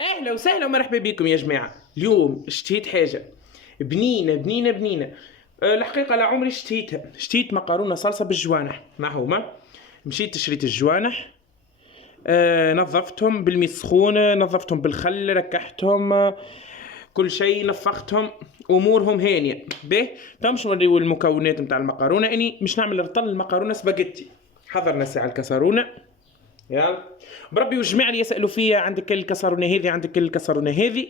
اهلا وسهلا ومرحبا بكم يا جماعه. اليوم اشتهيت حاجه بنينه بنينه بنينه. الحقيقه لا عمري اشتهيتها. اشتهيت مكرونه صلصه بالجوانح. ما هما مشيت شريت الجوانح. نظفتهم بالمي سخونه، نظفتهم بالخل، ركحتهم. كل شيء نفختهم. امورهم هانيه به. تمش نوريو المكونات نتاع المكرونه. اني مش نعمل رطل المكرونه سباجيتي. حضرنا ساعه الكسرونه. يلا بربي وجماعة اللي يسألوا فيا عندك الكسرونة هذه عندك الكسرونة هذه،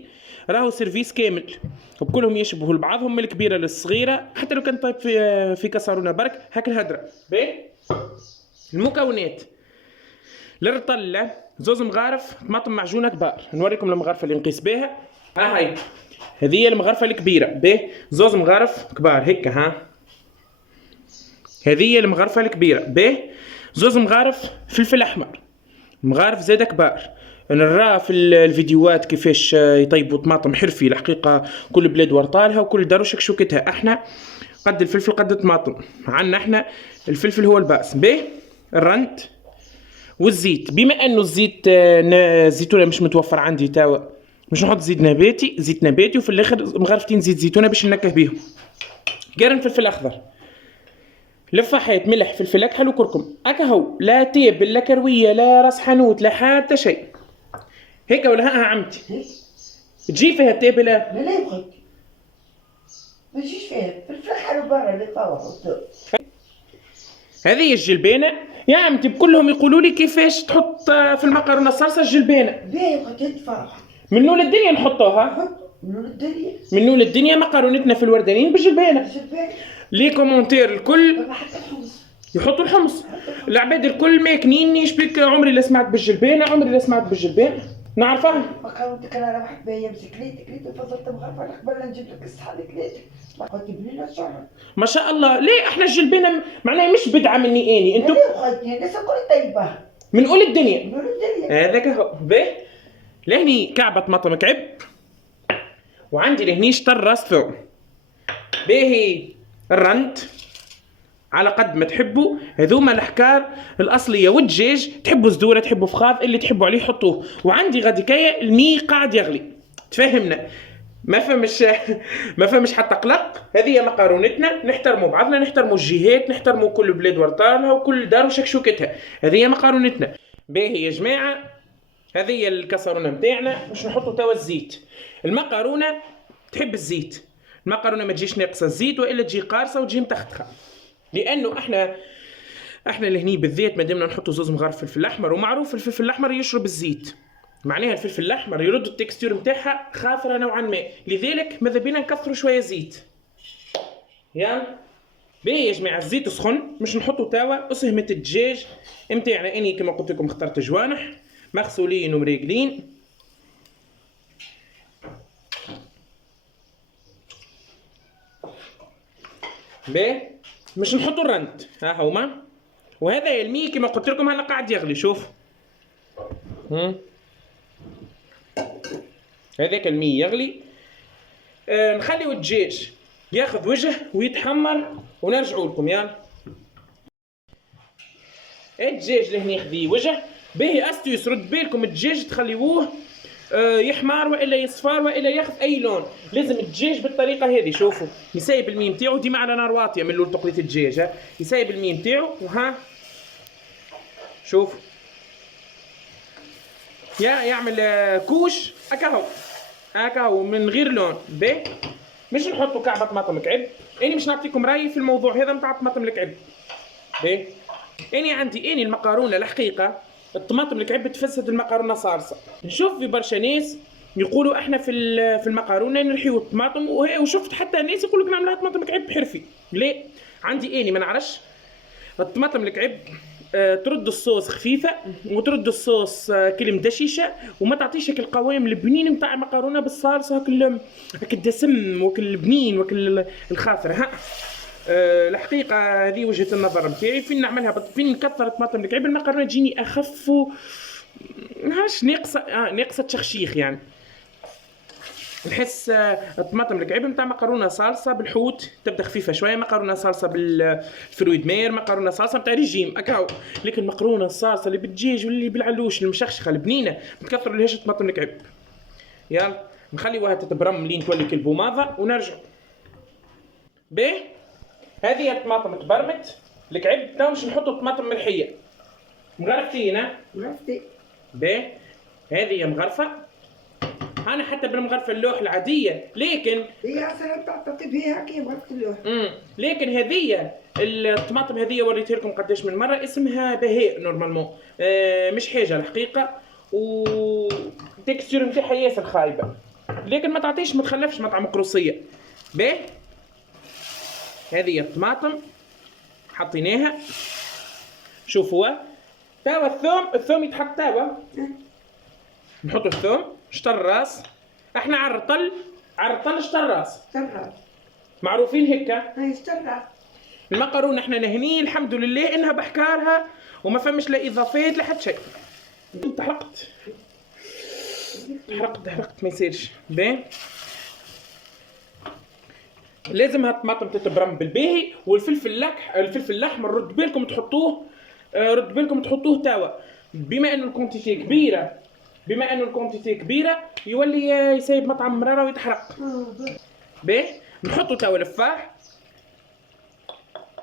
راهو سيرفيس كامل وكلهم يشبهوا لبعضهم من الكبيرة للصغيرة. حتى لو كان طيب في كسرونة برك هاك الهدرة. باهي المكونات: للرطلة زوز مغارف طماطم معجونة كبار. نوريكم المغرفة اللي نقيس بها. ها هاي هذه هي المغرفة الكبيرة. باهي زوز مغارف كبار هيك. ها هذه هي المغرفة الكبيرة. باهي زوز مغارف فلفل أحمر، مغارف زاده كبار. نرى في الفيديوهات كيفاش يطيبوا طماطم حرفي. الحقيقه كل بلاد ورطالها وكل دار شكشوكتها. احنا قد الفلفل قد الطماطم. عندنا احنا الفلفل هو الباس. به الرند والزيت. بما انه الزيت الزيتونه مش متوفر عندي توا، مش نحط زيت نباتي وفي الاخر مغرفتين زيت زيتونه باش ننكه بيهم. قرن فلفل اخضر، لفاحات، ملح، فلفل اكحل وكركم. هكا هو، لا تيب لا كرويه لا راس حانوت لا حتى شيء. هيك ولا ها عمتي؟ تجي فيها التيب؟ لا لا يبغيك ما تجيش فيها فلفل حلو برا اللي طاوع. هذه هي الجلبانه يا عمتي. بكلهم يقولوا لي كيفاش تحط في المكرونه الصلصه الجلبانه. باهي يبغيك تدفع. من نول الدنيا نحطوها. حط من الدنيا. من نول الدنيا مكرونتنا في الوردانين بالجلبانه. الجلبان لي كومونتير الكل حتى الحمص يحطوا الحمص. العباد الكل ماكنين يشبك. عمري لا سمعت بالجلبانه، عمري لا سمعت بالجلبانه. نعرفها. مكرونتك انا ربحت بها يمسك كليت وفضلت مغرفه قبل نجيب لك الصحن كليتك ما قلت بليله شهر. ما شاء الله. ليه احنا الجلبانه معناها مش بدعه مني اني انتم لا بغيتني الناس الكل طيبه من قول الدنيا. من الدنيا. هذاك هو. باهي لهني كعبة طماطم كعب، وعندي لهني شطر راس ثوم. باهي الرند على قد ما تحبوا. هذوما الحكار الاصليه. والدجاج تحبوا زدوره تحبوا فخاذ اللي تحبوا عليه حطوه. وعندي غادي كايا المي قاعد يغلي. تفهمنا؟ ما فهمش حتى قلق. هذه هي مقارونتنا. نحترموا بعضنا، نحترموا الجهات، نحترموا كل بلاد ورطانها وكل دار وشكشوكتها. هذه هي مقارونتنا. باهي يا جماعه، هذه هي الكسرونه نتاعنا. باش نحطوا توا الزيت. المقارونه تحب الزيت. المقارونه ما تجيش ناقصه الزيت والا تجي قارصه وتجي متختخه. لانه احنا لهني بالذات ما دامنا نحطوا زوز مغرف فلفل احمر، ومعروف الفلفل الاحمر يشرب الزيت. معناها الفلفل الاحمر يرد التكستير نتاعها خاطره نوعا ما. لذلك ماذا بينا نكثروا شويه زيت. يلا باهي يا جماعه، الزيت سخن. مش نحطوا توا اسهمة الدجاج نتاعنا. اني كما قلت لكم اخترت جوانح مغسولين ومريقلين. باهي مش نحطوا الرند. ها هما. وهذا المي كما قلت لكم هلا قاعد يغلي. شوف هذاك المي يغلي. نخليو الدجاج ياخذ وجه ويتحمر ونرجعوا لكم. يلا الدجاج لهني ياخذ وجه. باهي استيوس رد بالكم الدجاج تخليوه يحمر والا يصفر والا ياخذ اي لون. لازم الدجاج بالطريقه هذه. شوفوا يسايب المي نتاعو ديما على نار واطيه من لول تقليه الدجاج. يسايب المي نتاعو. وها شوف يعمل كوش هكا هو من غير لون. باهي مش نحطوا كعبه طماطم كعب. اني مش نعطيكم رايي في الموضوع هذا نتاع الطماطم الكعب. باهي اني عندي المقارونه الحقيقه الطماطم الكعب تفسد المقارونه صارصه. نشوف في برشا ناس يقولوا احنا في المقارونه نرحيو الطماطم، وشفت حتى ناس يقولوا لك نعملها طماطم كعب حرفي. ليه؟ عندي ما نعرفش. الطماطم الكعب ترد الصوص خفيفه وترد الصوص كل مدششه، وما تعطيش القوام البنين نتاع مقارونه بالصلصه هاك الدسم وكل بنين وكل الخاطر. ها الحقيقه هذه وجهه النظر نتاعي. فين نعملها فين نكثر الطماطم الكعب المقارونه تجيني اخف نعرفش ناقصه تشخشيخ. يعني نحس الطماطم الكعب نتاع مقارونه صلصه بالحوت تبدا خفيفه شويه. مقارونه صلصه بالفرويد مير، مقارونه صلصه نتاع ريجيم اكاو. لكن مقارونه الصلصه اللي بالدجاج واللي بالعلوش المشخشخه البنينه ما تكثر لهاش الطماطم الكعب. يلا نخليوها تتبرم لين تولي كالبوماضة ونرجع. باهي هذه الطماطم تبرمت الكعب. تو باش نحطوا طماطم ملحية مغرفتين. عرفتي باهي هذه مغرفة. انا حتى بالمغرفة اللوح العادية، لكن هي اصلا تعطي بها كي غرفة اللوح. لكن هذه الطماطم هذه وريتها لكم قداش من مرة، اسمها بهاء نورمالمون. مش حاجة الحقيقة، و التكستير نتاعها ياسر خايبة، لكن ما تعطيش ما تخلفش مطعم قروصية. باهي هذه الطماطم حطيناها. شوفوا توا الثوم يتحط توا. نحطوا الثوم شطر الراس. احنا على الرطل شطر الراس اشترى معروفين هكا. هاي اشترى المقرونة احنا نهنيه الحمد لله انها بحكارها وما فمش لا اضافات لا حتى شيء. تحرقت ما يصيرش. باهي لازم هالطماطم تتبرم بالباهي. والفلفل الفلفل الاحمر رد بالكم تحطوه توا. بما انه الكونتيتي كبيره يولي يسيب مطعم مراره ويتحرق. باهي نحطوا توا الفاح.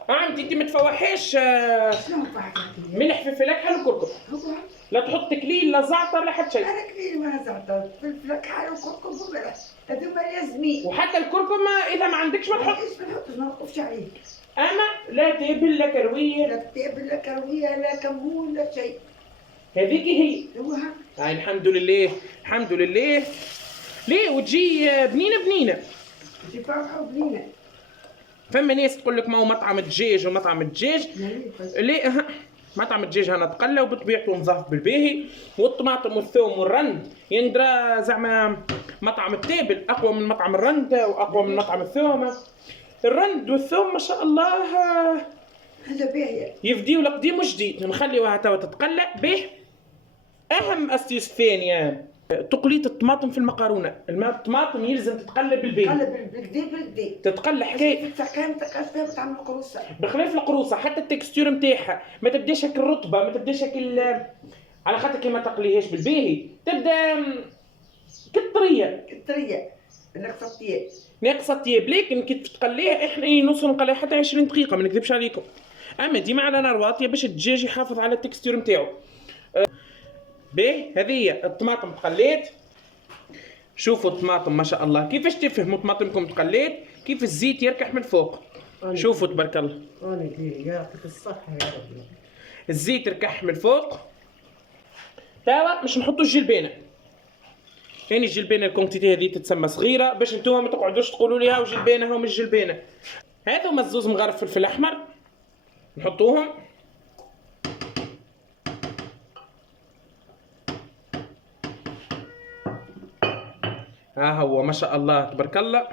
انت ما تفوحيش شنو فاحتي؟ ملح فلفل اكحل وكركم. لا تحط تكليل لا زعتر لا حتى شيء. انا كليل ما زعتر فلفل اكحل وكركم وملح هذوما لازمين. وحتى الكركم اذا ما عندكش ما تحط. ايش ما نحطش ما نوقفش عليك. اما لا تابل لا كرويه لا تابل لا كرويه لا كمون لا شيء. هذيك هي. هو هاي الحمد لله. ليه وتجي بنينه. تجي فاحه وبنينه. فما ناس تقول لك ما هو مطعم الدجاج ومطعم الدجاج. ليه مطعم الدجاج انا تقلى وبطبيعته نظاف بالباهي، والطماطم والثوم والرند يندرى زعما مطعم التابل اقوى من مطعم الرند واقوى من مطعم الثوم. الرند والثوم ما شاء الله هذا باهي يفديو القديم وجديد. نخليوها توا تتقلى. به اهم استيس ثانيه تقليط الطماطم في المقارونه. الطماطم يلزم تتقلى بالباهي. قلب بالكدا تتقلى حكايه كان تقاس فيها بتعمل قروصه. بخلاف القروصه حتى التكستور نتاعها ما تبداش هك الرطبه، ما تبداش هك على خاطر كي ما تقليهاش بالباهي تبدا كالطريه ناقصه طياب. لكن كي تقليها احنا نوصل نقليها حتى 20 دقيقه ما نكذبش عليكم. اما ديما على نار واطيه باش الدجاج يحافظ على التكستور نتاعو. باهي هذه الطماطم تقليت. شوفوا الطماطم ما شاء الله. كيفاش تفهموا طماطمكم تقليت؟ كيف الزيت يركح من فوق. شوفوا تبارك الله. يعطيك الصحه يا ربي. الزيت يركح من فوق. توا باش نحطوا الجلبانه. يعني الجلبانه الكونتيتي هذه تتسمى صغيره باش نتوما ما تقعدوش تقولوا لي هاو جلبانه هاو مش جلبانه. هذوما الزوز مغرف فلفل احمر نحطوهم. ها هو ما شاء الله تبارك الله.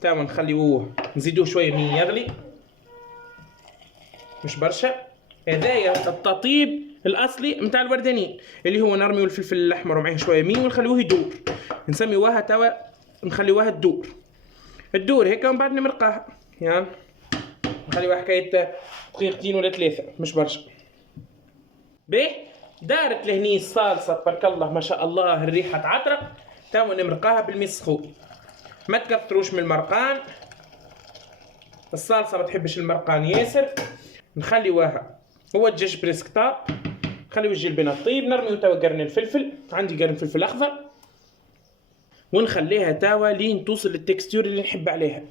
توا نخليوه نزيدوه شويه من يغلي مش برشا. هذايا التطيب الاصلي نتاع الوردانين اللي هو نرميو الفلفل الاحمر ومعاه شويه مي ونخليوه يدور. نسميوها توا نخليوها تدور هيك ومن بعد نمرقاها. يلا نخليوها حكايه دقيقتين ولا 3 مش برشا. باهي دارت لهني الصلصه تبارك الله ما شاء الله الريحه تعطرق. توا نمرقاها بالماء السخون. ما تكثروش من المرقان. الصلصه ما تحبش المرقان ياسر. نخليوها هو الدجاج بريسك طاب. نخليو الجلبانه طيب. نرميو توا قرن الفلفل. عندي قرن فلفل اخضر. ونخليها توا لين توصل للتكستور اللي نحب عليها.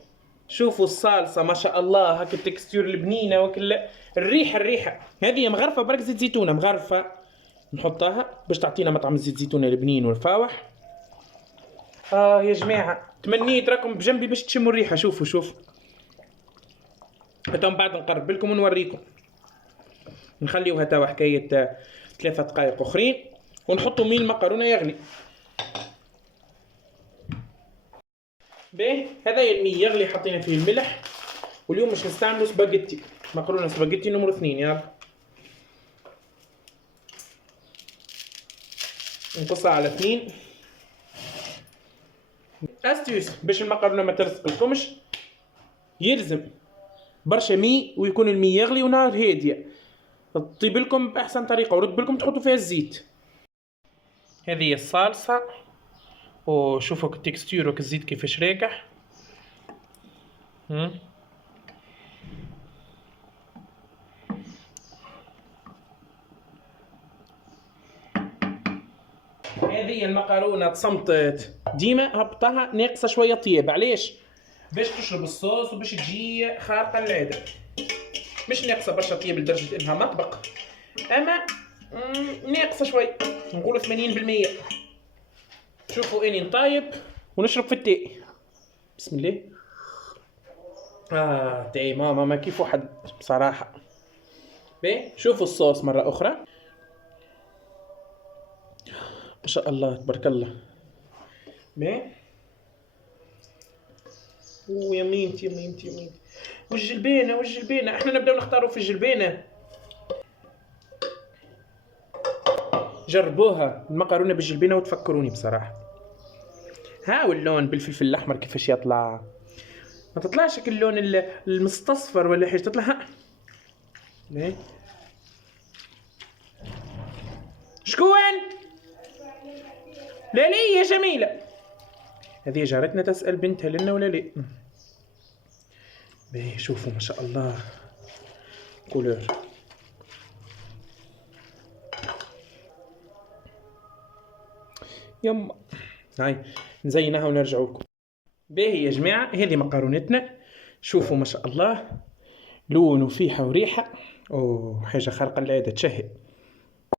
شوفوا الصلصه ما شاء الله هاك التكستور البنينه وكل الريحه. هذه مغرفه برك زيت زيتونه مغرفه نحطها باش تعطينا مطعم الزيت زيتونه البنين والفاوح. يا جماعه تمنيت راكم بجنبي باش تشموا الريحه. شوفوا حتى من بعد نقرب لكم ونوريكم. نخليوها توا حكايه 3 دقائق اخرين ونحطوا مين المقرونه يغلي. باهي هذا المي يغلي حطينا فيه الملح. واليوم مش نستعملوا سباجيتي مقرونه سباجيتي نمر 2. يلا نقصها على 2. استيوس باش المقرونه ما تلصقلكمش يلزم برشا مي ويكون المي يغلي ونار هاديه. تطيب لكم باحسن طريقه ورد بالكم تحطوا فيها الزيت. هذه الصلصه وشوفوا التكستير الزيت كيفاش راكح. هذه المقارونه تصمتت ديما هبطها ناقصه شويه طياب. علاش؟ باش تشرب الصوص وباش تجي خارقه العاده. مش ناقصه برشا طياب لدرجه انها مطبق، اما ناقصه شوي، نقولوا 80%. شوفوا اني نطايب ونشرب في التاي. بسم الله. تاي ماما ما كيف واحد بصراحه. باهي شوفوا الصوص مره اخرى. ما شاء الله تبارك الله. باهي ويمينتي يمينتي يمينتي. والجلبانه والجلبانه، احنا نبداو نختاروا في الجلبانه. جربوها المقارونه بالجلبانه وتفكروني بصراحه. ها واللون بالفلفل الاحمر كيفاش يطلع، ما تطلعش اللون المستصفر ولا حاجه، تطلع ها. ليه شكون؟ لا لي يا جميله. هذه جارتنا تسال بنتها لنا ولا لا. باهي شوفوا ما شاء الله كولور. يما هاي نزينها ونرجعوا لكم. باهي يا جماعه هذه مقارونتنا. شوفوا ما شاء الله لون وفيحه وريحه، حاجه خارقه للعاده تشهي.